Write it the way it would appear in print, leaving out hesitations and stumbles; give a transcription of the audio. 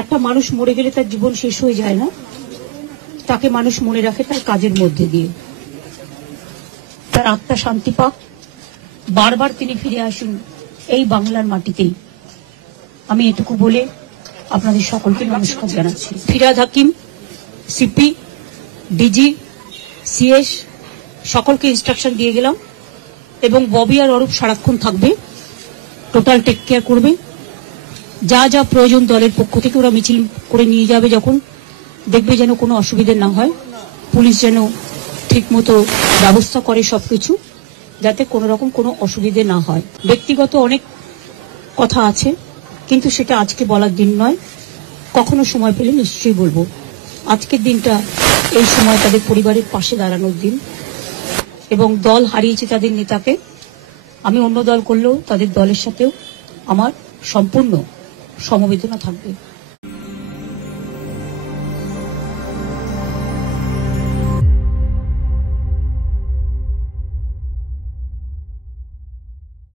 একটা মানুষ মরে গেলে তার জীবন শেষ হয়ে যায় না, তাকে মানুষ মনে রাখে তার কাজের মধ্যে দিয়ে। তার আত্মা শান্তি পাক, বারবার তিনি ফিরে আসুন এই বাংলার মাটিতেই। আমি এটুকু বলে আপনাদের সকলকে নমস্কার জানাচ্ছি। Firhad Hakim, CP, DG, CS সকলকে ইনস্ট্রাকশন দিয়ে গেলাম, এবং ববি আর অরূপ সারাক্ষণ থাকবে, টোটাল টেক কেয়ার করবে। যা যা প্রয়োজন দলের পক্ষ থেকে ওরা মিছিল করে নিয়ে যাবে, যখন দেখবে যেন কোনো অসুবিধা না হয়, পুলিশ যেন ঠিক মতো ব্যবস্থা করে সবকিছু, যাতে কোনো রকম কোনো অসুবিধে না হয়। ব্যক্তিগত অনেক কথা আছে, কিন্তু সেটা আজকে বলার দিন নয়, কখনো সময় পেলে নিশ্চয়ই বলবো। আজকের দিনটা এই সময় তাদের পরিবারের পাশে দাঁড়ানোর দিন, এবং দল হারিয়েছে তাদের নেতাকে। আমি অন্য দল করলেও তাদের দলের সাথেও আমার সম্পূর্ণ সমবেদনা থাকবে।